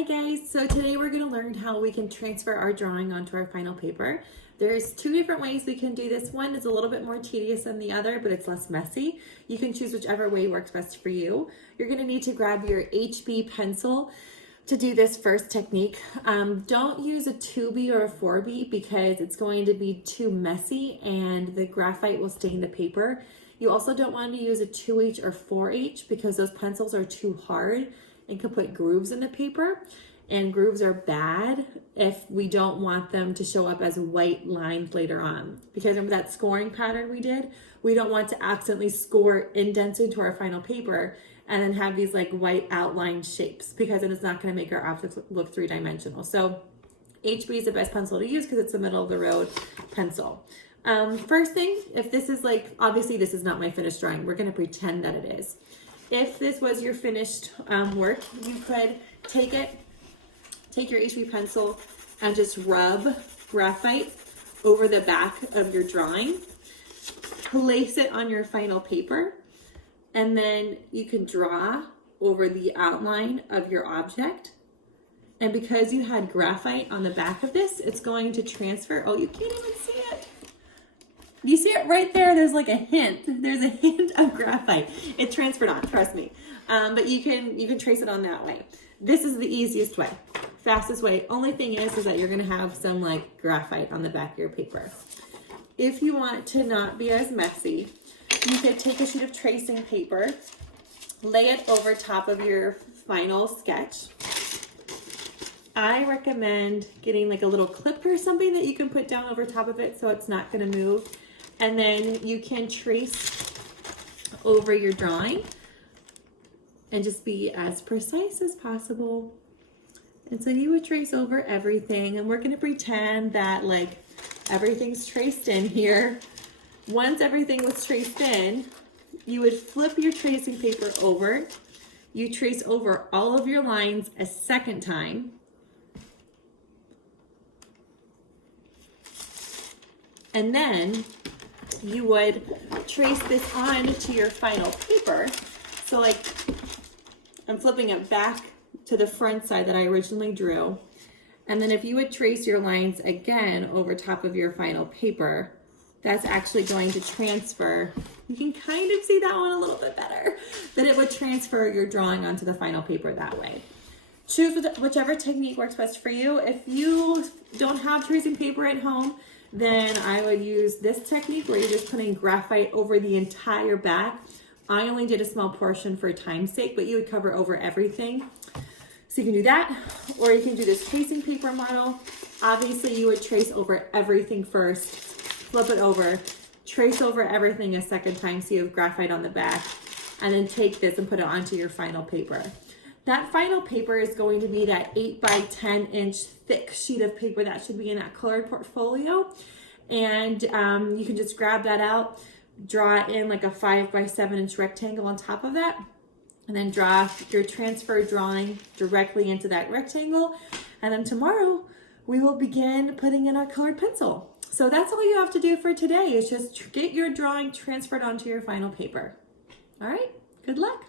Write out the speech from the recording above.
Hi guys, so today we're going to learn how we can transfer our drawing onto our final paper. There's two different ways we can do this. One is a little bit more tedious than the other, but it's less messy. You can choose whichever way works best for you. You're going to need to grab your HB pencil to do this first technique. Don't use a 2B or a 4B because it's going to be too messy and the graphite will stain the paper. You also don't want to use a 2H or 4H because those pencils are too hard and can put grooves in the paper, and grooves are bad if we don't want them to show up as white lines later on. Because remember that scoring pattern we did? We don't want to accidentally score indents into our final paper and then have these like white outlined shapes, because then it's not going to make our object look three-dimensional. So HB is the best pencil to use because it's the middle of the road pencil. First thing, if this is like, obviously this is not my finished drawing, we're going to pretend that it is. If this was your finished work, you could take your HB pencil and just rub graphite over the back of your drawing, place it on your final paper, and then you can draw over the outline of your object. And because you had graphite on the back of this, it's going to transfer. Oh, you can't even see it. You see it right there? There's like a hint. There's a hint of graphite. It transferred on, trust me. But you can trace it on that way. This is the easiest way, fastest way. Only thing is that you're gonna have some like graphite on the back of your paper. If you want to not be as messy, you could take a sheet of tracing paper, lay it over top of your final sketch. I recommend getting like a little clip or something that you can put down over top of it so it's not gonna move. And then you can trace over your drawing and just be as precise as possible. And so you would trace over everything, and we're gonna pretend that like everything's traced in here. Once everything was traced in, you would flip your tracing paper over. You trace over all of your lines a second time. And then you would trace this on to your final paper. So like, I'm flipping it back to the front side that I originally drew. And then if you would trace your lines again over top of your final paper, that's actually going to transfer. You can kind of see that one a little bit better, that it would transfer your drawing onto the final paper that way. Choose whichever technique works best for you. If you don't have tracing paper at home, then I would use this technique where you're just putting graphite over the entire back. I only did a small portion for time's sake, but you would cover over everything. So you can do that, or you can do this tracing paper model. Obviously you would trace over everything first, flip it over, trace over everything a second time so you have graphite on the back, and then take this and put it onto your final paper. That final paper is going to be that 8 by 10 inch thick sheet of paper that should be in that colored portfolio. And you can just grab that out, draw in like a 5 by 7 inch rectangle on top of that, and then draw your transfer drawing directly into that rectangle. And then tomorrow we will begin putting in our colored pencil. So that's all you have to do for today, is just get your drawing transferred onto your final paper. All right, good luck.